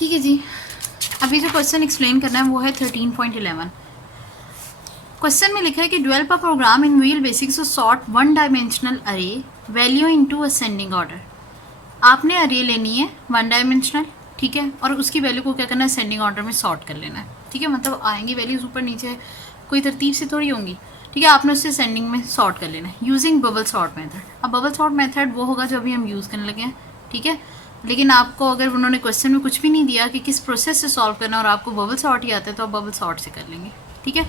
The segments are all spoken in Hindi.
ठीक है जी, अभी जो क्वेश्चन एक्सप्लेन करना है वो है 13.11। क्वेश्चन में लिखा है कि develop a program in wheel basics to sort one dimensional array value into ascending order. आपने अरे लेनी है वन डायमेंशनल, ठीक है, और उसकी वैल्यू को क्या करना है, असेंडिंग ऑर्डर में सॉर्ट कर लेना है, ठीक है। मतलब आएंगी वैल्यूज ऊपर नीचे, कोई तरतीब से थोड़ी होंगी, ठीक है। आपने उससे असेंडिंग में सॉर्ट कर लेना है यूजिंग बबल सॉर्ट मेथड। अब बबल सॉर्ट मेथड वो होगा जो अभी हम यूज़ करने लगे हैं, ठीक है। लेकिन आपको अगर उन्होंने क्वेश्चन में कुछ भी नहीं दिया कि किस प्रोसेस से सॉल्व करना और आपको बबल सॉर्ट ही आता है तो आप बबल सॉर्ट से कर लेंगे, ठीक है।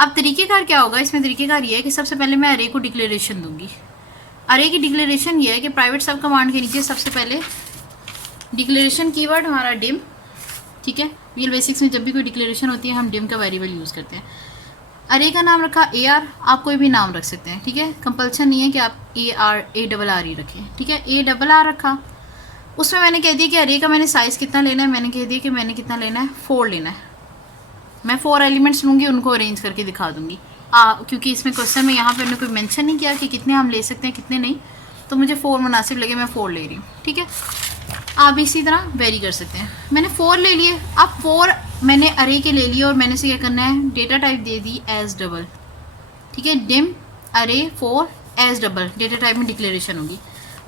अब तरीक़ेकार क्या होगा इसमें, तरीक़ेकार ये है कि सबसे पहले मैं अरे को डिक्लेरेशन दूंगी। अरे की डिक्लेरेशन ये है कि प्राइवेट सब कमांड के नीचे सबसे पहले डिक्लेरेशन कीवर्ड हमारा डिम, ठीक है। रियल बेसिक्स में जब भी कोई डिक्लेरेशन होती है हम डिम का वेरिएबल यूज़ करते हैं। अरे का नाम रखा ए आर, आप कोई भी नाम रख सकते हैं, ठीक है। कंपल्सन नहीं है कि आप ए डबल आर ही रखें, ठीक है। ए डबल आर रखा, उसमें मैंने कह दिया कि अरे का मैंने साइज़ कितना लेना है, मैंने कह दिया कि मैंने कितना लेना है, 4 लेना है। मैं 4 एलिमेंट्स लूँगी, उनको अरेंज करके दिखा दूँगी। क्योंकि इसमें क्वेश्चन में यहाँ पे उन्होंने कोई मेंशन नहीं किया कि कितने हम ले सकते हैं कितने नहीं, तो मुझे 4 मुनासिब लगे, मैं 4 ले रही हूँ, ठीक है। आप इसी तरह वेरी कर सकते हैं। मैंने 4 ले लिए, अब 4 मैंने अरे के ले लिए और मैंने से क्या करना है, डेटा टाइप दे दी एज डबल, ठीक है। डिम अरे 4 एज डबल डेटा टाइप में डिक्लेरेशन होगी।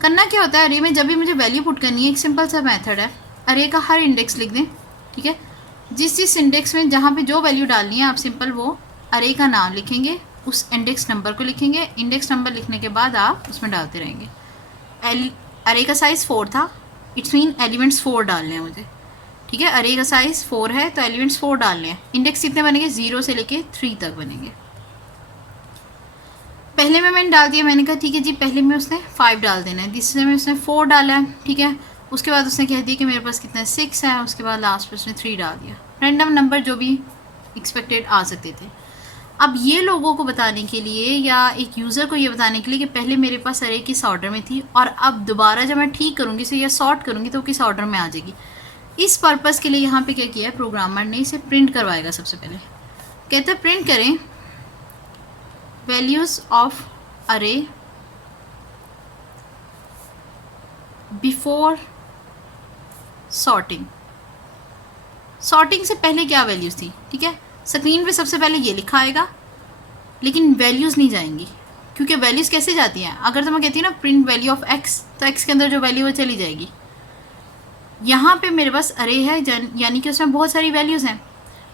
करना क्या होता है, अरे में जब भी मुझे वैल्यू पुट करनी है, एक सिंपल सा मेथड है, अरे का हर इंडेक्स लिख दें, ठीक है। जिस इंडेक्स में जहाँ पे जो वैल्यू डालनी है आप सिंपल वो अरे का नाम लिखेंगे, उस इंडेक्स नंबर को लिखेंगे, इंडेक्स नंबर लिखने के बाद आप उसमें डालते रहेंगे। अरे का साइज़ 4 था, इट्स मीन एलिमेंट्स 4 डालने हैं मुझे, ठीक है। अरे का साइज़ 4 है तो एलिमेंट्स 4 डालने हैं। इंडेक्स कितने बनेंगे, 0 से लेके 3 तक बनेंगे। पहले में मैंने डाल दिया, मैंने कहा ठीक है जी, पहले में उसने 5 डाल देना है, दूसरे में उसने 4 डाला है, ठीक है। उसके बाद उसने कह दिया कि मेरे पास कितना है, 6 है, उसके बाद लास्ट में उसने 3 डाल दिया। रैंडम नंबर जो भी एक्सपेक्टेड आ सकते थे। अब ये लोगों को बताने के लिए या एक यूज़र को ये बताने के लिए कि पहले मेरे पास अरे किस ऑर्डर में थी और अब दोबारा जब मैं ठीक करूँगी इसे या सॉर्ट करूँगी तो किस ऑर्डर में आ जाएगी, इस पर्पज़ के लिए यहाँ पे क्या किया है प्रोग्रामर ने, इसे प्रिंट करवाएगा। सबसे पहले कहते हैं प्रिंट करें वैल्यूज़ ऑफ अरे बिफोर सॉर्टिंग। सॉर्टिंग से पहले क्या वैल्यूज़ थी, ठीक है। स्क्रीन पे सबसे पहले ये लिखा आएगा, लेकिन वैल्यूज़ नहीं जाएंगी, क्योंकि वैल्यूज़ कैसे जाती हैं, अगर तो मैं कहती हूँ ना प्रिंट वैल्यू ऑफ एक्स, तो एक्स के अंदर जो वैल्यू वो चली जाएगी। यहाँ पे मेरे पास अरे है, यानी कि उसमें बहुत सारी वैल्यूज़ हैं।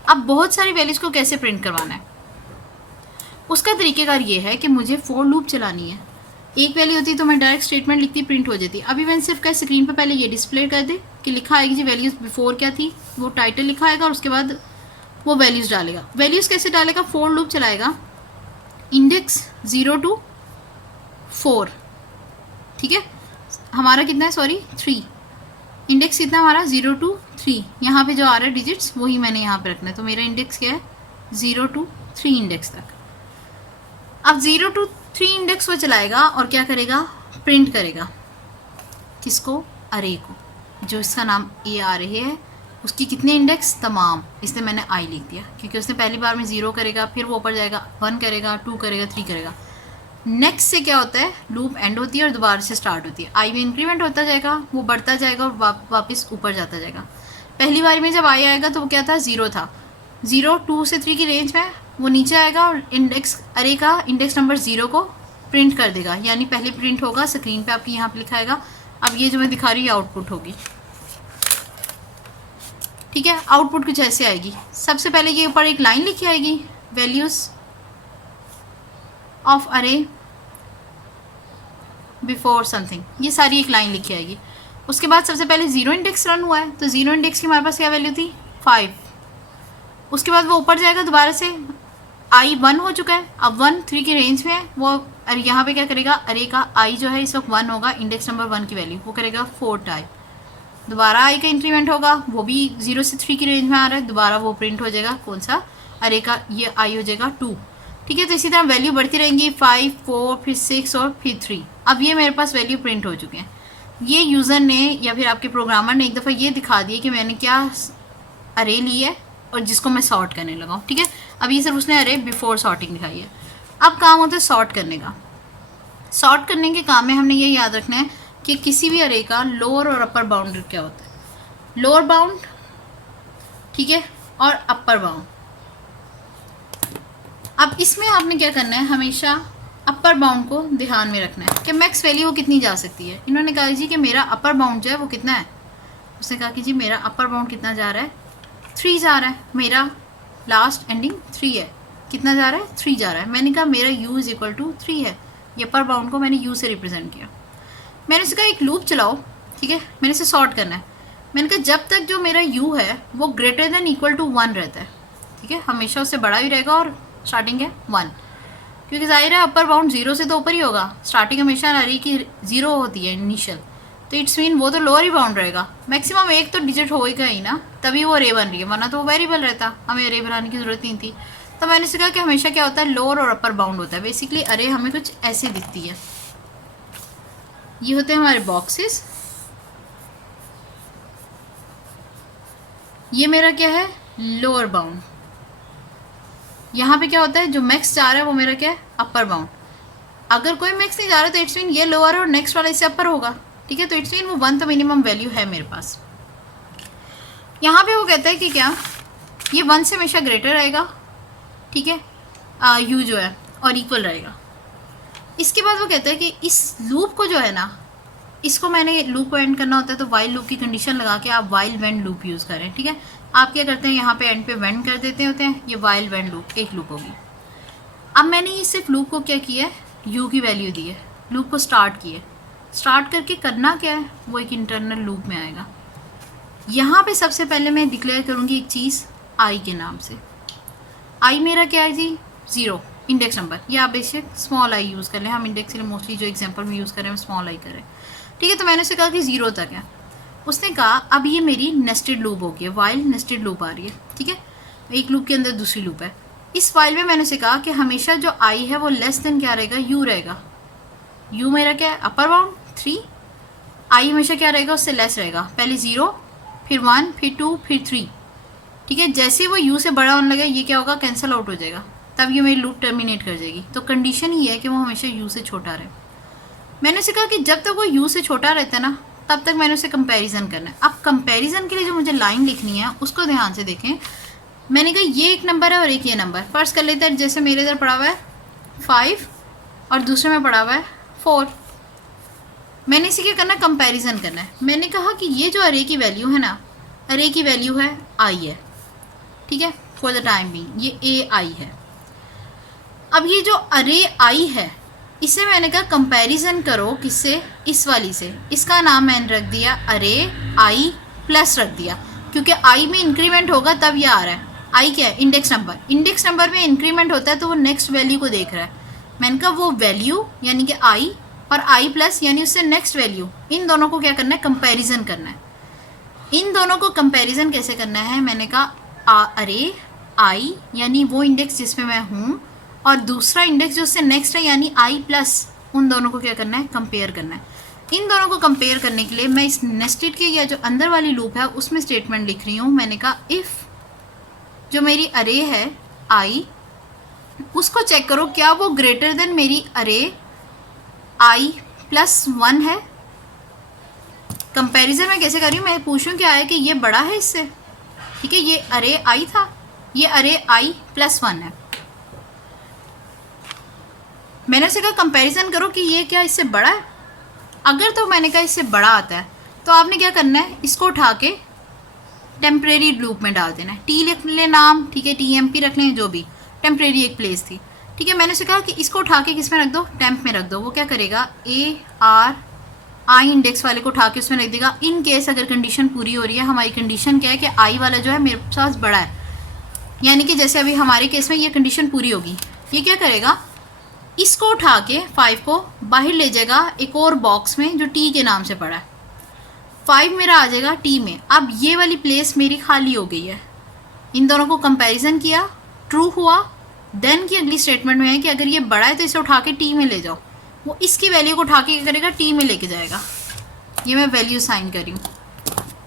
अब बहुत सारी वैल्यूज़ को कैसे प्रिंट करवाना है, उसका तरीक़ेकार ये है कि मुझे फॉर लूप चलानी है। एक वैल्यू होती तो मैं डायरेक्ट स्टेटमेंट लिखती, प्रिंट हो जाती। अभी मैंने सिर्फ क्या स्क्रीन पर पहले ये डिस्प्ले कर दे कि लिखा आएगी जी वैल्यूज़ बिफोर क्या थी, वो टाइटल लिखा आएगा और उसके बाद वो वैल्यूज़ डालेगा। वैल्यूज़ कैसे डालेगा, फॉर लूप चलाएगा, इंडेक्स 0 to 4, ठीक है। हमारा कितना है, सॉरी 3, इंडेक्स कितना हमारा 0 to 3, यहाँ पे जो आ रहा है डिजिट्स वही मैंने यहाँ पे रखना है, तो मेरा इंडेक्स क्या है 0 to 3 इंडेक्स तक। अब 0 to 3 इंडेक्स वो चलाएगा और क्या करेगा, प्रिंट करेगा किसको, अरे को, जो इसका नाम ए आ रही है उसकी कितने इंडेक्स, तमाम। इसलिए मैंने आई लिख दिया क्योंकि उसने पहली बार में 0 करेगा, फिर वो ऊपर जाएगा 1 करेगा, 2 करेगा, 3 करेगा। नेक्स्ट से क्या होता है, लूप एंड होती है और दोबारा से स्टार्ट होती है। आई में इंक्रीमेंट होता जाएगा, वो बढ़ता जाएगा और वापस ऊपर जाता जाएगा। पहली बार में जब आई आएगा तो वो क्या था, 0 था, 0 2 से 3 की रेंज में वो नीचे आएगा और इंडेक्स अरे का इंडेक्स नंबर 0 को प्रिंट कर देगा, यानी पहले प्रिंट होगा स्क्रीन पे आपकी यहाँ पे लिखा आएगा। अब ये जो मैं दिखा रही हूँ आउटपुट होगी, ठीक है। आउटपुट कुछ ऐसे आएगी, सबसे पहले ये ऊपर एक लाइन लिखी आएगी, वैल्यूज़ ऑफ अरे बिफोर समथिंग, ये सारी एक लाइन लिखी आएगी। उसके बाद सबसे पहले 0 इंडेक्स रन हुआ है, तो 0 इंडेक्स की हमारे पास क्या वैल्यू थी, 5। उसके बाद वो ऊपर जाएगा दोबारा से, आई 1 हो चुका है, अब 1 3 की रेंज में है वो। अरे यहाँ पे क्या करेगा, अरे का आई जो है इस वक्त 1 होगा, इंडेक्स नंबर 1 की वैल्यू वो करेगा 4 टाइप। दोबारा आई का इंक्रीमेंट होगा, वो भी 0 से 3 की रेंज में आ रहा है, दोबारा वो प्रिंट हो जाएगा कौन सा, अरे का ये आई हो जाएगा 2, ठीक है। तो इसी तरह वैल्यू बढ़ती रहेंगी, 5 4 फिर 6 और फिर 3। अब ये मेरे पास वैल्यू प्रिंट हो चुके हैं। ये यूज़र ने या फिर आपके प्रोग्रामर ने एक दफ़ा ये दिखा दिया कि मैंने क्या अरे ली है और जिसको मैं सॉर्ट करने लगा हूँ, ठीक है। अब ये सिर्फ उसने अरे बिफोर सॉर्टिंग दिखाई है। अब काम होता है सॉर्ट करने का। सॉर्ट करने के काम में हमने ये याद रखना है कि किसी भी अरे का लोअर और अपर बाउंड क्या होता है। लोअर बाउंड ठीक है, और अपर बाउंड। अब इसमें आपने क्या करना है, हमेशा अपर बाउंड को ध्यान में रखना है कि मैक्स वैल्यू वो कितनी जा सकती है। इन्होंने कहा जी कि मेरा अपर बाउंड जो है वो कितना है, उसने कहा कि जी मेरा अपर बाउंड कितना जा रहा है, 3 जा रहा है, मेरा लास्ट एंडिंग 3 है, कितना जा रहा है, 3 जा रहा है। मैंने कहा मेरा u इज इक्वल टू 3 है, ये अपर बाउंड को मैंने u से रिप्रेजेंट किया। मैंने उसे कहा एक लूप चलाओ, ठीक है, मैंने इसे सॉर्ट करना है। मैंने कहा जब तक जो मेरा u है वो ग्रेटर देन इक्वल टू 1 रहता है, ठीक है, हमेशा उससे बड़ा ही रहेगा और स्टार्टिंग है 1, क्योंकि जाहिर है अपर बाउंड 0 से तो ऊपर ही होगा, स्टार्टिंग हमेशा अरे की 0 होती है इनिशियल, तो इट्स मीन वो तो लोअर ही बाउंड रहेगा। मैक्सिमम एक तो डिजिट होएगा ही ना, तभी वो अरे बन रही है, वरना तो वो वेरिएबल रहता, हमें अरे बनाने की ज़रूरत नहीं थी। तो मैंने सीखा कि हमेशा क्या होता है, लोअर और अपर बाउंड होता है। बेसिकली अरे हमें कुछ ऐसे दिखती है, ये होते हैं हमारे बॉक्सेस, ये मेरा क्या है, लोअर बाउंड। यहाँ पे क्या होता है, जो मैक्स जा रहा है वो मेरा क्या है, अपर बाउंड। अगर कोई मैक्स नहीं जा रहा तो इट्स मीन ये लोअर है और नेक्स्ट वाला इससे अपर होगा, ठीक है, तो इट्स मीन वो 1 तो मिनिमम वैल्यू है मेरे पास। यहाँ पे वो कहता है कि क्या ये 1 से हमेशा ग्रेटर रहेगा, ठीक है, u जो है, और इक्वल रहेगा। इसके बाद वो कहता है कि इस लूप को जो है ना, इसको मैंने लूप को एंड करना होता है तो वाइल लूप की कंडीशन लगा के आप वाइल वेन लूप यूज़ करें, ठीक है। आप क्या करते हैं, यहाँ पे एंड पे वेन कर देते होते हैं, ये वाइल वेन लूप एक लूप होगी। अब मैंने ये सिर्फ लूप को क्या किया है, u की वैल्यू दी है, लूप को स्टार्ट किया है। स्टार्ट करके करना क्या है, वो एक इंटरनल लूप में आएगा। यहाँ पे सबसे पहले मैं डिक्लेयर करूँगी एक चीज़ i के नाम से। i मेरा क्या है जी, 0 इंडेक्स नंबर, ये आप बेशक स्मॉल i यूज़ कर लें, हम इंडेक्स के लिए मोस्टली जो एग्जांपल में यूज़ करें हम स्मॉल i करें, ठीक है। तो मैंने उसे कहा कि 0 तक है। उसने कहा अब ये मेरी नेस्टेड लूप होगी, वाइल नेस्टेड लूप आ रही है, ठीक है, एक लूप के अंदर दूसरी लूप है। इस वाइल में मैंने उसे कहा कि हमेशा जो i है वो लेस देन क्या रहेगा, u रहेगा। u मेरा क्या है, अपर बाउंड 3, i हमेशा क्या रहेगा, उससे लेस रहेगा, पहले 0 फिर 1 फिर 2 फिर 3, ठीक है। जैसे वो u से बड़ा होने लगा ये क्या होगा, कैंसिल आउट हो जाएगा, तब ये मेरी लूप टर्मिनेट कर जाएगी। तो कंडीशन ही है कि वो हमेशा u से छोटा रहे। मैंने उसे कहा कि जब तक वो u से छोटा रहता है ना, तब तक मैंने उसे कंपैरिजन करना है। अब कंपैरिजन के लिए जो मुझे लाइन लिखनी है उसको ध्यान से देखें। मैंने कहा ये एक नंबर है और एक ये नंबर, फर्स्ट कर लेते हैं, जैसे मेरे इधर पड़ा हुआ है 5 और दूसरे में पड़ा हुआ है 4। मैंने इसी क्या करना है, कंपैरिजन करना है। मैंने कहा कि ये जो अरे की वैल्यू है ना, अरे की वैल्यू है i है, ठीक है, फॉर द टाइम बीइंग ये ai है। अब ये जो अरे i है इसे मैंने कहा कंपैरिजन करो किससे, इस वाली से। इसका नाम मैंने रख दिया अरे i प्लस रख दिया, क्योंकि i में इंक्रीमेंट होगा तब ये आ रहा है। i क्या है, इंडेक्स नंबर, इंडेक्स नंबर में इंक्रीमेंट होता है तो वो नेक्स्ट वैल्यू को देख रहा है। मैंने कहा वो वैल्यू यानी कि i और i प्लस यानी उससे नेक्स्ट वैल्यू, इन दोनों को क्या करना है, कंपैरिजन करना है। इन दोनों को कंपैरिजन कैसे करना है, मैंने कहा अरे i यानी वो इंडेक्स जिसमें मैं हूँ और दूसरा इंडेक्स जो उससे नेक्स्ट है यानी i प्लस, उन दोनों को क्या करना है, कंपेयर करना है। इन दोनों को कंपेयर करने के लिए मैं इस नेस्टेड के या जो अंदर वाली लूप है उसमें स्टेटमेंट लिख रही हूँ। मैंने कहा इफ़ जो मेरी अरे है i, उसको चेक करो क्या वो ग्रेटर देन मेरी अरे i प्लस 1 है। कंपैरिजन में कैसे कर रही हूँ, मैं पूछूँ क्या है कि ये बड़ा है इससे, ठीक है, ये अरे i था, ये अरे i प्लस 1 है। मैंने उसे कहा कंपैरिजन करो कि ये क्या इससे बड़ा है। अगर तो मैंने कहा इससे बड़ा आता है तो आपने क्या करना है, इसको उठा के टेम्परेरी लूप में डाल देना है। टी लिख ले नाम, ठीक है, TMP रख लें, जो भी टेम्परेरी एक प्लेस थी, ठीक है। मैंने उसे कहा कि इसको उठा के किस में रख दो, टेम्प में रख दो। वो क्या करेगा, ARI इंडेक्स वाले को उठा के उसमें रख देगा। इन केस अगर कंडीशन पूरी हो रही है, हमारी कंडीशन क्या है कि i वाला जो है मेरे पास बड़ा है, यानी कि जैसे अभी हमारे केस में ये कंडीशन पूरी होगी, ये क्या करेगा, इसको उठा के 5 को बाहर ले जाएगा एक और बॉक्स में जो t के नाम से पड़ा है। 5 मेरा आ जाएगा t में। अब ये वाली प्लेस मेरी खाली हो गई है। इन दोनों को कंपैरिजन किया, ट्रू हुआ, देन की अगली स्टेटमेंट में है कि अगर ये बड़ा है तो इसे उठा के t में ले जाओ। वो इसकी वैल्यू को उठा के क्या करेगा, t में लेके जाएगा। ये मैं वैल्यू साइन कर रही हूँ,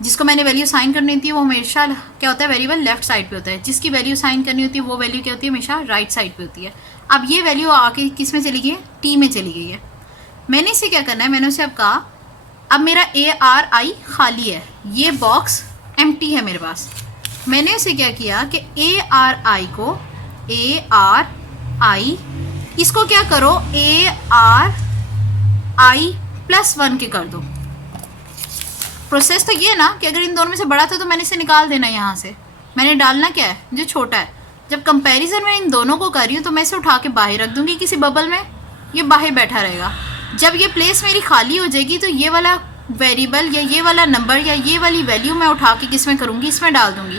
जिसको मैंने वैल्यू साइन करनी होती है वो हमेशा क्या होता है, वेरिएबल लेफ्ट साइड पे होता है। जिसकी वैल्यू साइन करनी होती है वो वैल्यू क्या होती है, हमेशा राइट साइड पे होती है। अब ये वैल्यू आके किस में चली गई है, t में चली गई है। मैंने इसे क्या करना है, मैंने उसे अब कहा अब मेरा ARI खाली है, ये बॉक्स एम्प्टी है मेरे पास। मैंने इसे क्या किया कि ए आर आई को ए आर आई इसको क्या करो ए आर आई प्लस 1 के कर दो। प्रोसेस तो ये है ना कि अगर इन दोनों में से बड़ा था तो मैंने इसे निकाल देना यहाँ से। मैंने डालना क्या है जो छोटा है। जब कंपैरिजन में इन दोनों को कर रही हूँ तो मैं इसे उठा के बाहर रख दूंगी किसी बबल में, ये बाहर बैठा रहेगा। जब ये प्लेस मेरी खाली हो जाएगी तो ये वाला वेरिएबल या ये वाला नंबर या ये वाली वैल्यू मैं उठा के किस में करूँगी, इसमें डाल दूँगी।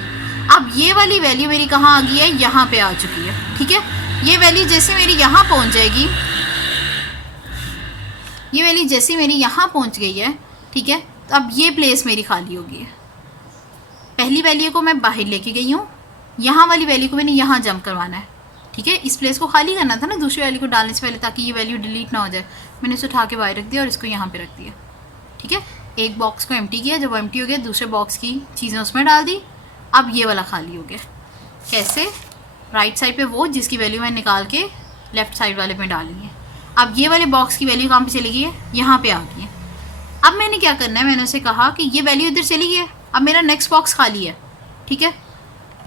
अब ये वाली वैल्यू मेरी कहाँ आ गई है, यहाँ पे आ चुकी है। ठीक है, ये वैल्यू जैसे मेरी यहाँ पहुँच जाएगी, ये वैल्यू जैसे मेरी यहाँ पहुँच गई है, ठीक है, तो अब ये प्लेस मेरी खाली होगी। पहली वैल्यू को मैं बाहर लेके गई हूँ, यहाँ वाली वैल्यू को मैंने यहाँ जंप करवाना है। ठीक है, इस प्लेस को खाली करना था ना दूसरी वैल्यू को डालने से पहले, ताकि ये वैल्यू डिलीट ना हो जाए। मैंने इसे उठा के बाहर रख दिया और इसको यहाँ पे रख दिया। ठीक है, एक बॉक्स को एम्प्टी किया, जब एम्प्टी हो गया दूसरे बॉक्स की चीज़ें उसमें डाल दी। अब ये वाला खाली हो गया। कैसे? राइट साइड पे वो जिसकी वैल्यू मैं निकाल के लेफ्ट साइड वाले में डाली है। अब ये वाले बॉक्स की वैल्यू कहाँ पे चली गई है, यहाँ पे आ गई है। अब मैंने क्या करना है, मैंने उसे कहा कि ये वैल्यू इधर चली गई है, अब मेरा नेक्स्ट बॉक्स खाली है। ठीक है,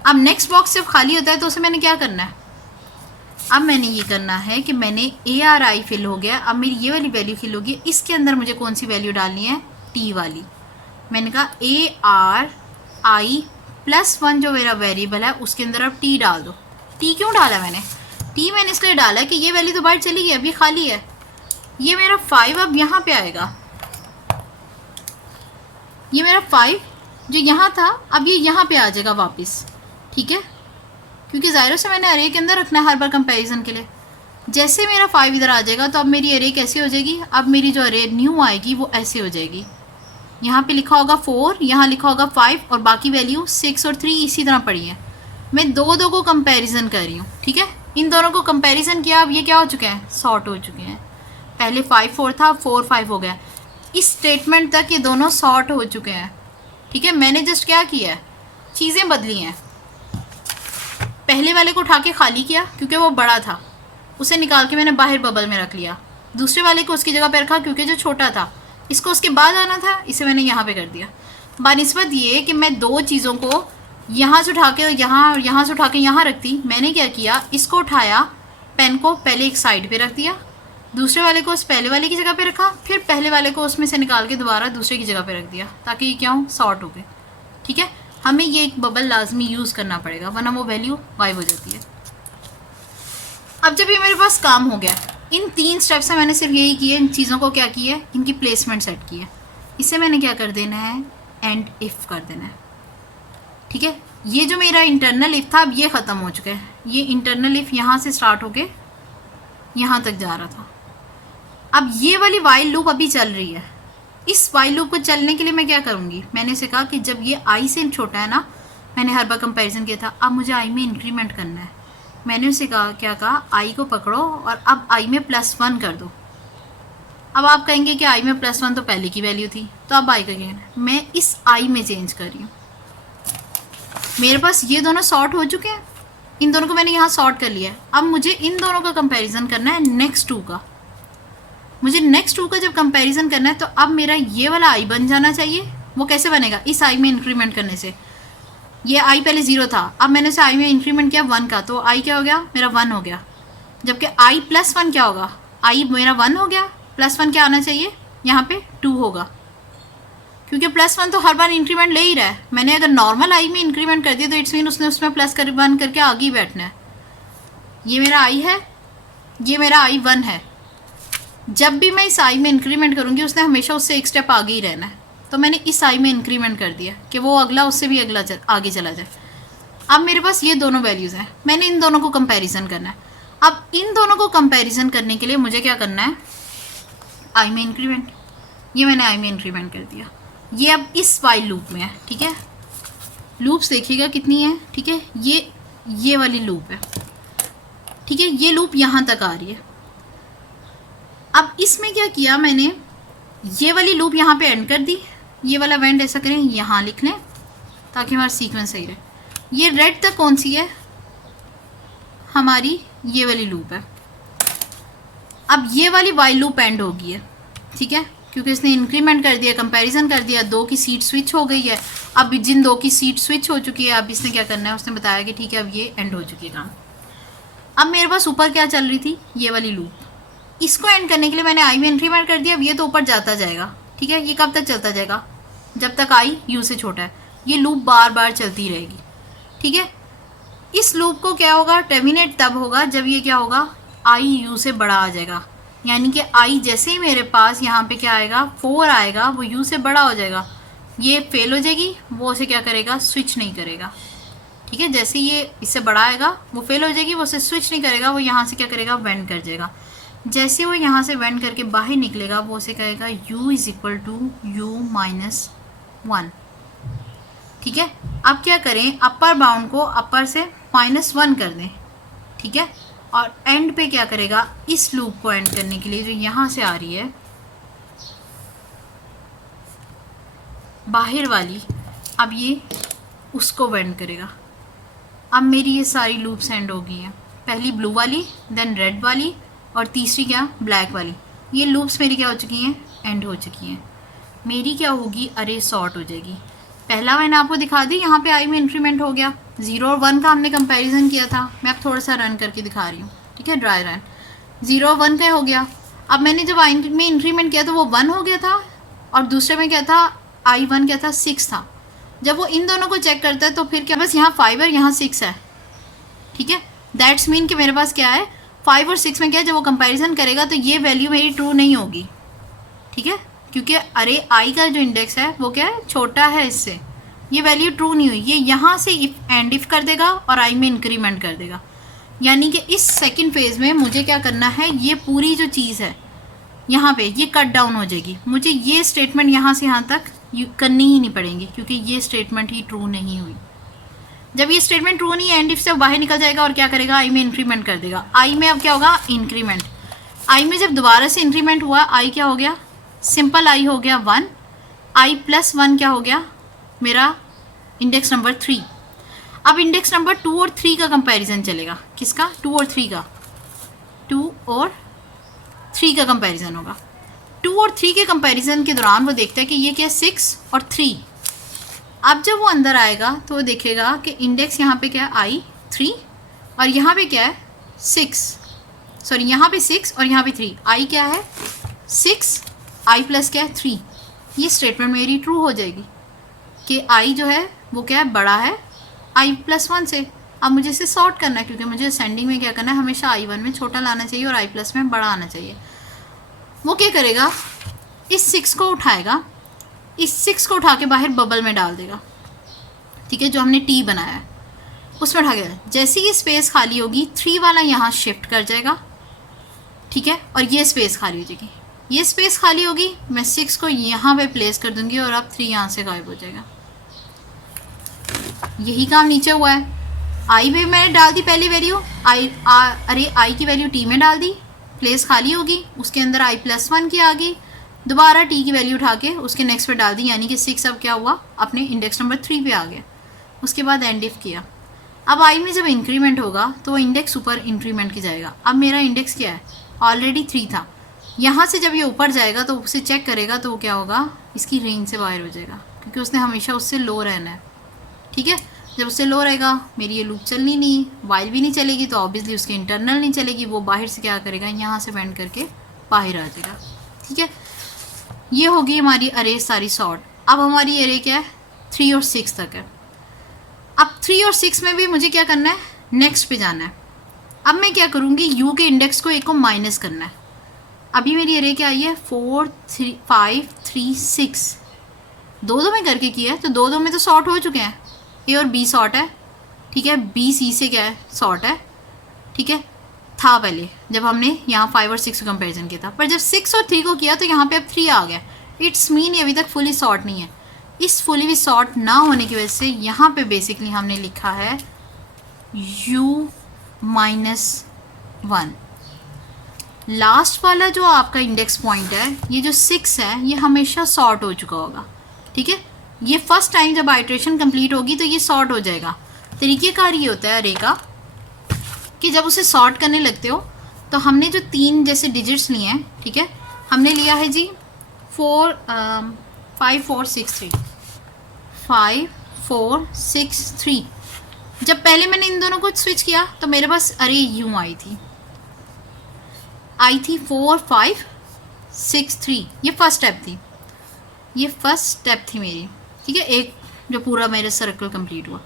अब नेक्स्ट बॉक्स जब खाली होता है तो उसे मैंने क्या करना है, अब मैंने ये करना है कि मैंने ए आर आई फिल हो गया, अब मेरी ये वाली वैल्यू फिल होगी। इसके अंदर मुझे कौन सी वैल्यू डालनी है, टी वाली। मैंने कहा ए आर आई प्लस 1 जो मेरा वेरिएबल है उसके अंदर अब टी डाल दो। टी क्यों डाला मैंने, टी मैंने इसलिए डाला कि ये वैल्यू तो बाहर चली गई, अब ये खाली है। ये मेरा 5 अब यहाँ पे आएगा, ये मेरा 5 जो यहाँ था अब ये यहाँ पे आ जाएगा वापस। ठीक है, क्योंकि ज़ाहिर से मैंने अरे के अंदर रखना है हर बार कंपैरिजन के लिए। जैसे मेरा 5 इधर आ जाएगा तो अब मेरी अरे कैसी हो जाएगी, अब मेरी जो अरे न्यू आएगी वो ऐसे हो जाएगी। यहाँ पे लिखा होगा 4, यहाँ लिखा होगा 5 और बाकी वैल्यू 6 और 3 इसी तरह पड़ी है। मैं दो को कंपैरिजन कर रही हूँ। ठीक है, इन दोनों को कंपैरिजन किया, अब ये क्या हो चुके हैं, सॉर्ट हो चुके हैं। पहले 5 4 था, 4 5 हो गया। इस स्टेटमेंट तक ये दोनों सॉर्ट हो चुके हैं। ठीक है, मैंने जस्ट क्या किया है, चीज़ें बदली हैं। पहले वाले को उठा के खाली किया क्योंकि वो बड़ा था, उसे निकाल के मैंने बाहर बबल में रख लिया। दूसरे वाले को उसकी जगह पे रखा क्योंकि जो छोटा था, इसको उसके बाद आना था, इसे मैंने यहाँ पे कर दिया। बानिस्बत ये कि मैं दो चीज़ों को यहाँ से उठा के यहाँ और यहाँ से उठा के यहाँ रखती, मैंने क्या किया, इसको उठाया, पेन को पहले एक साइड पे रख दिया, दूसरे वाले को उस पहले वाले की जगह पे रखा, फिर पहले वाले को उसमें से निकाल के दोबारा दूसरे की जगह पे रख दिया, ताकि ये क्या हो, सॉर्ट हो गए। ठीक है, हमें ये एक बबल लाजमी यूज़ करना पड़ेगा वरना वो वैल्यू गायब हो जाती है। अब जब ये मेरे पास काम हो गया, इन 3 स्टेप्स से मैंने सिर्फ यही किए, इन चीज़ों को क्या किया है, इनकी प्लेसमेंट सेट की है। इसे मैंने क्या कर देना है, एंड इफ़ कर देना है। ठीक है, ये जो मेरा इंटरनल इफ़ था अब ये ख़त्म हो चुका है। ये इंटरनल इफ़ यहाँ से स्टार्ट होके यहाँ तक जा रहा था। अब ये वाली वाइल लूप अभी चल रही है। इस वाइल लूप को चलने के लिए मैं क्या करूँगी, मैंने इसे कहा कि जब ये आई से छोटा है ना, मैंने हर बार कंपैरिजन किया था, अब मुझे आई में इंक्रीमेंट करना है। मैंने उसे कहा, क्या कहा, आई को पकड़ो और अब आई में +1 कर दो। अब आप कहेंगे कि आई में +1 तो पहले की वैल्यू थी, तो अब आई का क्या है, मैं इस आई में चेंज कर रही हूँ। मेरे पास ये दोनों सॉर्ट हो चुके हैं, इन दोनों को मैंने यहाँ सॉर्ट कर लिया है। अब मुझे इन दोनों का कंपैरिजन करना है नेक्स्ट 2 का। मुझे नेक्स्ट 2 का जब कंपैरिजन करना है तो अब मेरा ये वाला आई बन जाना चाहिए। वो कैसे बनेगा, इस आई में इंक्रीमेंट करने से। ये आई पहले 0 था, अब मैंने इसे आई में इंक्रीमेंट किया 1 का, तो आई क्या हो गया, मेरा 1 हो गया। जबकि आई +1 क्या होगा, आई मेरा 1 हो गया, +1 क्या आना चाहिए, यहाँ पे 2 होगा, क्योंकि +1 तो हर बार इंक्रीमेंट ले ही रहा है। मैंने अगर नॉर्मल आई में इंक्रीमेंट कर दिया तो इट्स मीन उसने उसमें +1 करके आगे ही बैठना है। ये मेरा आई है, ये मेरा आई 1 है। जब भी मैं इस आई में इंक्रीमेंट करूँगी उसने हमेशा उससे एक स्टेप आगे ही रहना है। तो मैंने इस आई में इंक्रीमेंट कर दिया कि वो अगला उससे भी अगला आगे चला जाए। अब मेरे पास ये दोनों वैल्यूज़ हैं, मैंने इन दोनों को कंपैरिजन करना है। अब इन दोनों को कंपैरिजन करने के लिए मुझे क्या करना है, आई में इंक्रीमेंट, ये मैंने आई में इंक्रीमेंट कर दिया। ये अब इस वाइल लूप में है। ठीक है, लूप्स देखिएगा कितनी है। ठीक है, ये वाली लूप है। ठीक है, ये लूप यहाँ तक आ रही है। अब इसमें क्या किया मैंने, ये वाली लूप यहाँ पे एंड कर दी। ये वाला वेंड ऐसा करें, यहाँ लिख लें ताकि हमारा सीक्वेंस सही रहे। ये रेड तक कौन सी है, हमारी ये वाली लूप है। अब ये वाली वाइल लूप एंड होगी है। ठीक है, क्योंकि इसने इंक्रीमेंट कर दिया, कंपैरिजन कर दिया, 2 की सीट स्विच हो गई है। अब जिन 2 की सीट स्विच हो चुकी है, अब इसने क्या करना है, उसने बताया कि ठीक है अब ये एंड हो चुकी है काम। अब मेरे पास ऊपर क्या चल रही थी, ये वाली लूप, इसको एंड करने के लिए मैंने आई में इंक्रीमेंट कर दिया। अब ये तो ऊपर जाता जाएगा, ठीक है। ये कब तक चलता जाएगा, जब तक आई यू से छोटा है। ये लूप बार बार चलती रहेगी, ठीक है। इस लूप को क्या होगा, टर्मिनेट तब होगा जब ये क्या होगा, आई यू से बड़ा आ जाएगा। यानी कि आई जैसे ही मेरे पास यहाँ पे क्या आएगा, 4 आएगा, वो यू से बड़ा हो जाएगा, ये फेल हो जाएगी, वो उसे क्या करेगा, स्विच नहीं करेगा, ठीक है। जैसे ये इससे बड़ा आएगा वो फेल हो जाएगी, वो उसे स्विच नहीं करेगा, वो यहाँ से क्या करेगा, वेंड कर जाएगा। जैसे वो यहाँ से वेंड करके बाहर निकलेगा, वो उसे कहेगा u is equal to u-1, ठीक है। अब क्या करें, अपर बाउंड को अपर से -1 कर दें, ठीक है। और एंड पे क्या करेगा, इस लूप को एंड करने के लिए जो यहाँ से आ रही है बाहर वाली, अब ये उसको वेंड करेगा। अब मेरी ये सारी लूप्स एंड हो गई हैं, पहली ब्लू वाली, देन रेड वाली, और तीसरी क्या, ब्लैक वाली। ये लूप्स मेरी क्या हो चुकी हैं, एंड हो चुकी हैं। मेरी क्या होगी, अरे सॉर्ट हो जाएगी। पहला मैंने आपको दिखा दी, यहाँ पे आई में इंक्रीमेंट हो गया, 0 और 1 का हमने कंपैरिजन किया था। मैं अब थोड़ा सा रन करके दिखा रही हूँ, ठीक है, ड्राई रन। 0 और 1 का हो गया। अब मैंने जब आई में इंक्रीमेंट किया तो वो 1 हो गया था, और दूसरे में क्या था, I1 क्या था, 6 था। जब वो इन दोनों को चेक करता है तो फिर क्या, बस यहाँ 5 है, यहाँ 6 है, ठीक है। दैट्स मीन कि मेरे पास क्या है, 5 और 6 में क्या है, जब वो कंपैरिजन करेगा तो ये वैल्यू मेरी ट्रू नहीं होगी, ठीक है। क्योंकि अरे आई का जो इंडेक्स है वो क्या है, छोटा है इससे, ये वैल्यू ट्रू नहीं हुई। ये यहाँ से इफ एंड इफ कर देगा और आई में इंक्रीमेंट कर देगा। यानी कि इस सेकंड फेज में मुझे क्या करना है, ये पूरी जो चीज़ है यहाँ पे ये कट डाउन हो जाएगी। मुझे ये स्टेटमेंट यहाँ से यहाँ तक करनी ही नहीं पड़ेंगी, क्योंकि ये स्टेटमेंट ही ट्रू नहीं हुई। जब ये स्टेटमेंट ट्रू नहीं है, एंड इफ से बाहर निकल जाएगा और क्या करेगा, आई में इंक्रीमेंट कर देगा। आई में अब क्या होगा, इंक्रीमेंट। आई में जब दोबारा से इंक्रीमेंट हुआ, आई क्या हो गया, सिंपल आई हो गया 1, आई प्लस 1 क्या हो गया, मेरा इंडेक्स नंबर 3। अब इंडेक्स नंबर 2 और 3 का कंपैरिजन चलेगा। किसका, 2 और 3 का, 2 और 3 का कंपैरिजन होगा। 2 और 3 के कंपैरिजन के दौरान वो देखता है कि ये क्या है, 6 और 3। अब जब वो अंदर आएगा तो वो देखेगा कि इंडेक्स यहाँ पे क्या है, आई 3, और यहाँ पे क्या है 6, सॉरी यहाँ पे 6 और यहाँ पे 3। आई क्या है 6, आई प्लस क्या है 3। ये स्टेटमेंट मेरी ट्रू हो जाएगी कि आई जो है वो क्या है, बड़ा है आई प्लस 1 से। अब मुझे इसे सॉर्ट करना है, क्योंकि मुझे असेंडिंग में क्या करना है, हमेशा I1 में छोटा लाना चाहिए और I प्लस में बड़ा आना चाहिए। वो क्या करेगा, इस 6 को उठाएगा, इस 6 को उठा के बाहर बबल में डाल देगा, ठीक है, जो हमने टी बनाया है उसमें उठा के। जैसे ही स्पेस खाली होगी 3 वाला यहाँ शिफ्ट कर जाएगा, ठीक है, और ये स्पेस खाली हो जाएगी। ये स्पेस खाली होगी, मैं 6 को यहाँ पे प्लेस कर दूंगी और अब 3 यहाँ से गायब हो जाएगा। यही काम नीचे हुआ है। आई में मैंने डाल दी पहली वैल्यू, आई की वैल्यू टी में डाल दी, प्लेस खाली होगी, उसके अंदर आई प्लस 1 की आ गई, दोबारा टी की वैल्यू उठा के उसके नेक्स्ट पे डाल दी, यानी कि 6 अब क्या हुआ, अपने इंडेक्स नंबर 3 पे आ गया। उसके बाद एंड इफ किया। अब आई में जब इंक्रीमेंट होगा तो इंडेक्स ऊपर इंक्रीमेंट की जाएगा। अब मेरा इंडेक्स क्या है, ऑलरेडी 3 था। यहाँ से जब ये ऊपर जाएगा तो उसे चेक करेगा तो वो क्या होगा, इसकी रेंज से बाहर हो जाएगा, क्योंकि उसने हमेशा उससे लो रहना है, ठीक है। जब उससे लो रहेगा मेरी ये लूप चलनी नहीं, वाइल भी नहीं चलेगी, तो ऑब्वियसली उसके इंटरनल नहीं चलेगी, वो बाहर से क्या करेगा, यहाँ से वेंड करके बाहर आ जाएगा, ठीक है। ये होगी हमारी अरे सारी सॉर्ट। अब हमारी अरे क्या है, 3 और 6 तक है। अब 3 और 6 में भी मुझे क्या करना है, नेक्स्ट पे जाना है। अब मैं क्या करूँगी, यू के इंडेक्स को एक को माइनस करना है। अभी मेरी अरे क्या आई है, 4 3 5 3 6, दो में करके किया है, तो दो में तो सॉर्ट हो चुके हैं, ए और बी सॉर्ट है, ठीक है, बी सी से क्या है, सॉर्ट है, ठीक है, था पहले जब हमने यहाँ 5 और 6 को कंपेरिजन किया था। पर जब 6 और 3 को किया तो यहाँ पे अब 3 आ गया। इट्स मीन ये अभी तक फुली सॉर्ट नहीं है। इस फुली भी सॉर्ट ना होने की वजह से यहाँ पे बेसिकली हमने लिखा है u-1। लास्ट वाला जो आपका इंडेक्स पॉइंट है, ये जो 6 है, ये हमेशा सॉर्ट हो चुका होगा, ठीक है। ये फर्स्ट टाइम जब आइट्रेशन कंप्लीट होगी तो ये सॉर्ट हो जाएगा। तरीक़ेकार ये होता है अरे का कि जब उसे सॉर्ट करने लगते हो तो हमने जो 3 जैसे डिजिट्स लिए हैं, ठीक है, हमने लिया है जी 5463 5463। जब पहले मैंने इन दोनों को स्विच किया तो मेरे पास अरे यूँ आई थी 4563। ये फर्स्ट स्टेप थी मेरी, ठीक है, एक जो पूरा मेरा सर्कल कंप्लीट हुआ।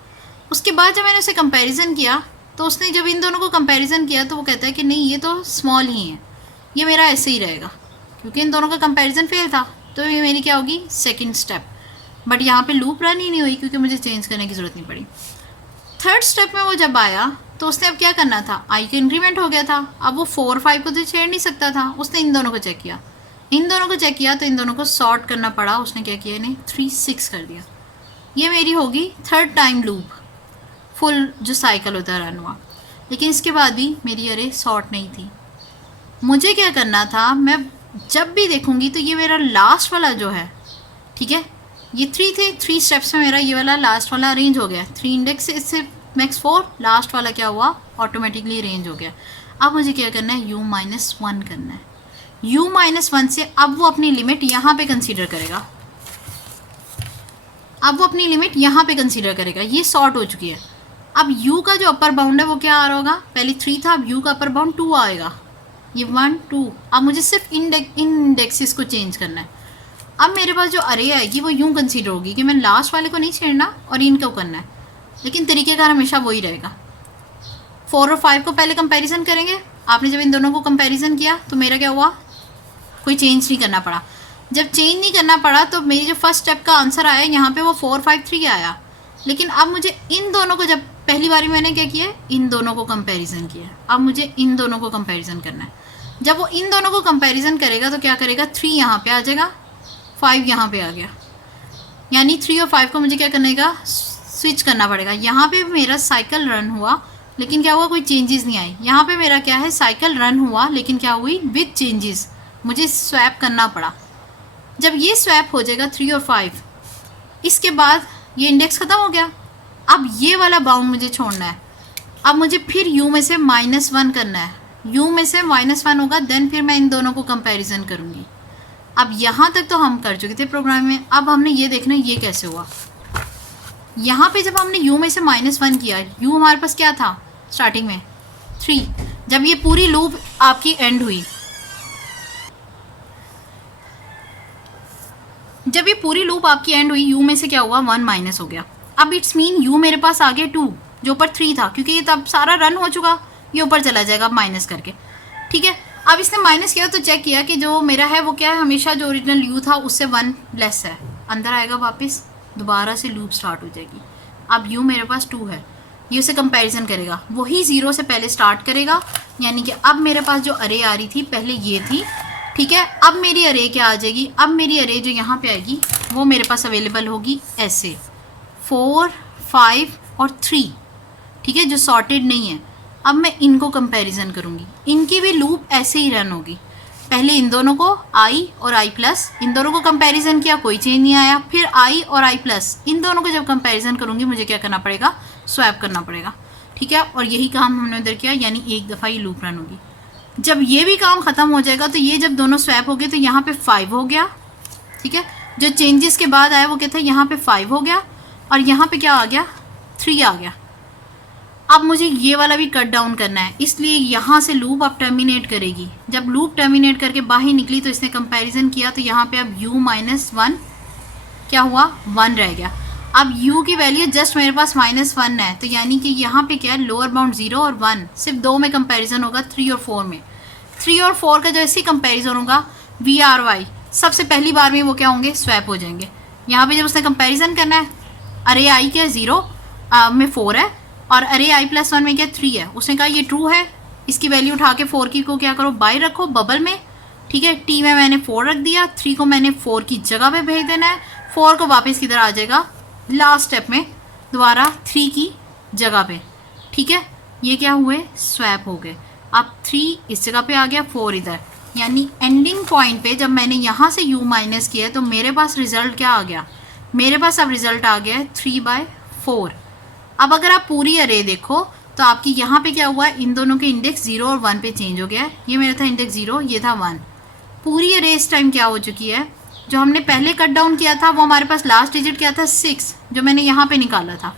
उसके बाद जब मैंने उसे कंपैरिजन किया तो उसने जब इन दोनों को कंपैरिजन किया तो वो कहता है कि नहीं ये तो स्मॉल ही है, ये मेरा ऐसे ही रहेगा, क्योंकि इन दोनों का कंपैरिजन फेल था। तो ये मेरी क्या होगी, सेकंड स्टेप। बट यहाँ पे लूप रन ही नहीं हुई क्योंकि मुझे चेंज करने की ज़रूरत नहीं पड़ी। थर्ड स्टेप में वो जब आया तो उसने अब क्या करना था, आई का इंक्रीमेंट हो गया था। अब वो 4 और 5 को तो छेड़ नहीं सकता था, उसने इन दोनों को चेक किया, तो इन दोनों को सॉर्ट करना पड़ा। उसने क्या किया, इन्हें 3 6 कर दिया। ये मेरी होगी थर्ड टाइम लूप, फुल जो साइकिल होता है रन हुआ। लेकिन इसके बाद भी मेरी अरे सॉर्ट नहीं थी। मुझे क्या करना था, मैं जब भी देखूंगी तो ये मेरा लास्ट वाला जो है, ठीक है, ये 3 थे, 3 स्टेप्स में मेरा ये वाला लास्ट वाला अरेंज हो गया। 3 इंडेक्स से इससे मैक्स 4, लास्ट वाला क्या हुआ, ऑटोमेटिकली अरेंज हो गया। अब मुझे क्या करना है, u-1 करना है। u-1 से अब वो अपनी लिमिट यहाँ पे कंसीडर करेगा, ये सॉर्ट हो चुकी है। अब u का जो अपर बाउंड है वो क्या आ रहा होगा, पहले 3 था, अब u का अपर बाउंड 2 आएगा, ये 1 2। अब मुझे सिर्फ इंडेक्सेस को चेंज करना है। अब मेरे पास जो अरे आएगी वो यूँ कंसीडर होगी कि मैं लास्ट वाले को नहीं छेड़ना और इनको करना है, लेकिन तरीक़ेकार हमेशा वही रहेगा। 4 और 5 को पहले कंपैरिजन करेंगे। आपने जब इन दोनों को कंपैरिजन किया तो मेरा क्या हुआ, कोई चेंज नहीं करना पड़ा। जब चेंज नहीं करना पड़ा तो मेरी जो फर्स्ट स्टेप का आंसर आया यहाँ पे वो 4 5 3 आया। लेकिन अब मुझे इन दोनों को, जब पहली बारी मैंने क्या किया, इन दोनों को कंपैरिजन किया, अब मुझे इन दोनों को कंपैरिजन करना है। जब वो इन दोनों को कंपैरिजन करेगा तो क्या करेगा, 3 यहाँ पे आ जाएगा, 5 यहाँ पे आ गया, यानी 3 और 5 को मुझे क्या करने का, स्विच करना पड़ेगा। यहाँ पे मेरा साइकिल रन हुआ लेकिन क्या हुआ, कोई चेंजेस नहीं आई। यहाँ पे मेरा क्या है, साइकिल रन हुआ लेकिन क्या हुई, विद चेंजेस, मुझे स्वैप करना पड़ा। जब ये स्वैप हो जाएगा 3 और 5, इसके बाद ये इंडेक्स ख़त्म हो गया। अब ये वाला बाउंड मुझे छोड़ना है। अब मुझे फिर u में से -1 करना है, u में से -1 होगा, देन फिर मैं इन दोनों को कंपैरिजन करूँगी। अब यहाँ तक तो हम कर चुके थे प्रोग्राम में। अब हमने ये देखना है ये कैसे हुआ। यहाँ पे जब हमने u में से -1 किया, u हमारे पास क्या था स्टार्टिंग में 3, जब ये पूरी लूप आपकी एंड हुई, u में से क्या हुआ, 1 माइनस हो गया। अब इट्स मीन u मेरे पास आ गया 2, जो ऊपर 3 था, क्योंकि ये तब सारा रन हो चुका, ये ऊपर चला जाएगा माइनस करके, ठीक है। अब इसने माइनस किया तो चेक किया कि जो मेरा है वो क्या है, हमेशा जो ओरिजिनल u था उससे 1 लेस है, अंदर आएगा वापस, दोबारा से लूप स्टार्ट हो जाएगी। अब u मेरे पास 2 है, ये उसे कंपैरिजन करेगा, वही 0 से पहले स्टार्ट करेगा, यानी कि अब मेरे पास जो अरे आ रही थी पहले ये थी, ठीक है। अब मेरी अरे क्या आ जाएगी, अब मेरी अरे जो यहाँ पे आएगी वो मेरे पास अवेलेबल होगी ऐसे 4 5 और 3, ठीक है, जो सॉर्टेड नहीं है। अब मैं इनको कंपैरिजन करूँगी, इनकी भी लूप ऐसे ही रन होगी। पहले इन दोनों को i और i प्लस, इन दोनों को कंपैरिजन किया, कोई चेंज नहीं आया, फिर i और i प्लस, इन दोनों को जब कंपैरिजन करूँगी मुझे क्या करना पड़ेगा, स्वैप करना पड़ेगा, ठीक है। और यही काम हमने उधर किया, यानी एक दफ़ा ये लूप रन होगी। जब ये भी काम ख़त्म हो जाएगा तो ये जब दोनों स्वैप हो गए तो यहाँ पे 5 हो गया, ठीक है। जो चेंजेस के बाद आया वो क्या था, यहाँ पे 5 हो गया और यहाँ पे क्या आ गया, 3 आ गया। अब मुझे ये वाला भी कट डाउन करना है, इसलिए यहाँ से लूप अब टर्मिनेट करेगी। जब लूप टर्मिनेट करके बाहर निकली तो इसने कंपैरिजन किया, तो यहाँ पे अब u-1 क्या हुआ, 1 रह गया। अब u की वैल्यू जस्ट मेरे पास -1 है, तो यानी कि यहाँ पे क्या है, लोअर बाउंड 0 और 1, सिर्फ 2 में कंपैरिजन होगा, 3 और 4 में। 3 और 4 का जो ऐसे ही कंपैरिजन होगा v-r-y, सबसे पहली बार में वो क्या होंगे, स्वैप हो जाएंगे। यहाँ पे जब उसने कंपैरिजन करना है, अरे i क्या है 0 में 4 है और अरे i प्लस 1 में क्या 3 है, उसने कहा ये ट्रू है, इसकी वैल्यू उठा के 4 की को क्या करो, बाय रखो बबल में, ठीक है। t में मैंने 4 रख दिया, 3 को मैंने 4 की जगह पे भेज देना है, 4 को वापस किधर आ जाएगा, लास्ट स्टेप में दोबारा 3 की जगह पे, ठीक है। ये क्या हुए, स्वैप हो गए। अब 3 इस जगह पे आ गया, 4 इधर, यानी एंडिंग पॉइंट पे जब मैंने यहाँ से u माइनस किया तो मेरे पास रिजल्ट क्या आ गया, मेरे पास अब रिजल्ट आ गया है 3/4। अब अगर आप पूरी अरे देखो तो आपकी यहाँ पे क्या हुआ है, इन दोनों के इंडेक्स 0 और 1 पे चेंज हो गया है। ये मेरा था इंडेक्स 0, ये था 1। पूरी अरे इस टाइम क्या हो चुकी है, जो हमने पहले कट डाउन किया था वो हमारे पास लास्ट डिजिट क्या था 6, जो मैंने यहाँ पे निकाला था।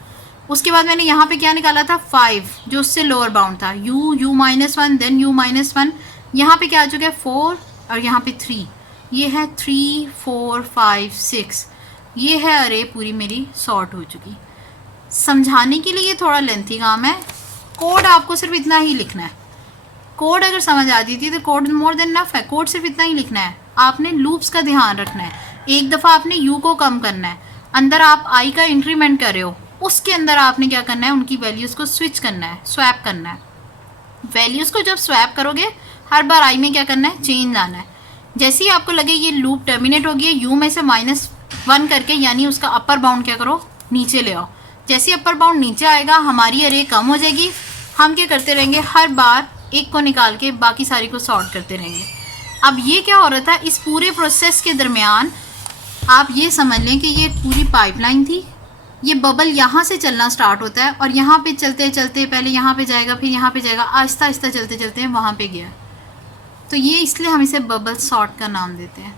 उसके बाद मैंने यहाँ पे क्या निकाला था 5, जो उससे लोअर बाउंड था, u -1 देन u -1। यहाँ पे क्या आ चुका है 4 और यहाँ पे 3, ये है 3 4 5 6, ये है अरे पूरी मेरी सॉर्ट हो चुकी। समझाने के लिए ये थोड़ा लेंथी काम है, कोड आपको सिर्फ इतना ही लिखना है। कोड अगर समझ आती थी तो कोड मोर देन इनफ है, कोड सिर्फ इतना ही लिखना है। आपने लूप्स का ध्यान रखना है, एक दफ़ा आपने u को कम करना है, अंदर आप i का इंक्रीमेंट कर रहे हो, उसके अंदर आपने क्या करना है, उनकी वैल्यूज़ को स्विच करना है, स्वैप करना है। वैल्यूज़ को जब स्वैप करोगे हर बार i में क्या करना है, चेंज लाना है। जैसे ही आपको लगे ये लूप टर्मिनेट हो गई है, u में से -1 करके, यानी उसका अपर बाउंड क्या करो, नीचे ले आओ। जैसे अपर बाउंड नीचे आएगा हमारी अरे कम हो जाएगी। हम क्या करते रहेंगे, हर बार एक को निकाल के बाकी सारी को सॉर्ट करते रहेंगे। अब ये क्या हो रहा था, इस पूरे प्रोसेस के दरमियान आप ये समझ लें कि ये पूरी पाइपलाइन थी। ये बबल यहाँ से चलना स्टार्ट होता है और यहाँ पे चलते चलते पहले यहाँ पे जाएगा, फिर यहाँ पे जाएगा, आहिस्ता आहिस्ता चलते चलते वहाँ पे गया। तो ये इसलिए हम इसे बबल सॉर्ट का नाम देते हैं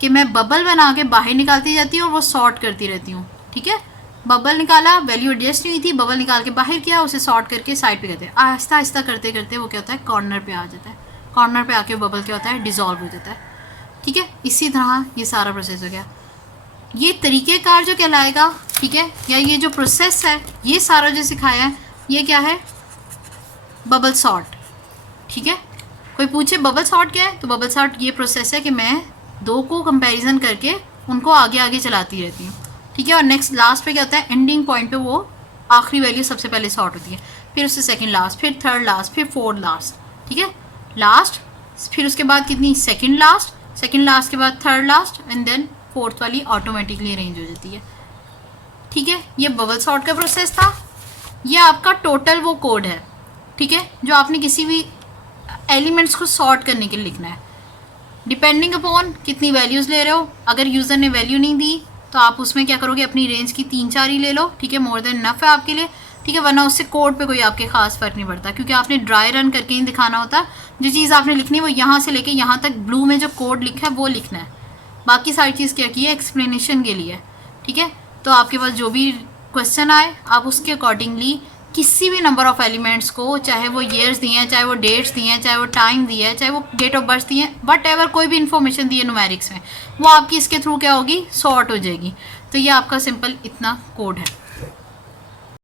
कि मैं बबल बना के बाहर निकालती जाती हूँ और वो सॉर्ट करती रहती हूँ। ठीक है, बबल निकाला, वैल्यू एडजस्ट नहीं हुई थी, बबल निकाल के बाहर किया, उसे सॉर्ट करके साइड पे करते हैं। आहिस्ता आहिस्ता करते करते वो क्या होता है, कॉर्नर पे आ जाता है। कॉर्नर पे आके बबल क्या होता है, डिज़ोल्व हो जाता है। ठीक है, इसी तरह ये सारा प्रोसेस हो गया। ये तरीक़ेकार जो कहलाएगा, ठीक है, या ये जो प्रोसेस है, ये सारा जो सिखाया है, ये क्या है, बबल सॉर्ट। ठीक है, कोई पूछे बबल सॉर्ट क्या है, तो बबल सॉर्ट ये प्रोसेस है कि मैं दो को कंपैरिजन करके उनको आगे आगे चलाती रहती हूँ। ठीक है, और नेक्स्ट लास्ट पे क्या होता है, एंडिंग पॉइंट पे वो आखिरी वैल्यू सबसे पहले सॉर्ट होती है, फिर उससे सेकंड लास्ट, फिर थर्ड लास्ट, फिर फोर्थ लास्ट। ठीक है, लास्ट, फिर उसके बाद कितनी, सेकंड लास्ट के बाद third last, and then fourth वाली ऑटोमेटिकली अरेंज हो जाती है। ठीक है, ये बबल सॉर्ट का प्रोसेस था। ये आपका टोटल वो कोड है, ठीक है, जो आपने किसी भी एलिमेंट्स को सॉर्ट करने के लिए लिखना है, डिपेंडिंग अपॉन कितनी वैल्यूज़ ले रहे हो। अगर यूज़र ने वैल्यू नहीं दी तो आप उसमें क्या करोगे, अपनी रेंज की 3-4 ही ले लो। ठीक है, मोर देन इनफ है आपके लिए। ठीक है, वरना उससे कोड पे कोई आपके खास फ़र्क नहीं पड़ता, क्योंकि आपने ड्राई रन करके ही दिखाना होता। जो चीज़ आपने लिखनी है वो यहाँ से लेके यहाँ तक ब्लू में जो कोड लिखा है वो लिखना है। बाकी सारी चीज़ क्या की है, एक्सप्लेनेशन के लिए। ठीक है, तो आपके पास जो भी क्वेश्चन आए आप उसके अकॉर्डिंगली किसी भी नंबर ऑफ़ एलिमेंट्स को, चाहे वो ईयर्स दिए हैं, चाहे वो डेट्स दिए हैं, चाहे वो टाइम दिया है, चाहे वो डेट ऑफ बर्थ दिए हैं, वट एवर कोई भी इन्फॉर्मेशन दी है न्यूमेरिक्स में, वो आपकी इसके थ्रू क्या होगी, सॉर्ट हो जाएगी। तो ये आपका सिंपल इतना कोड है।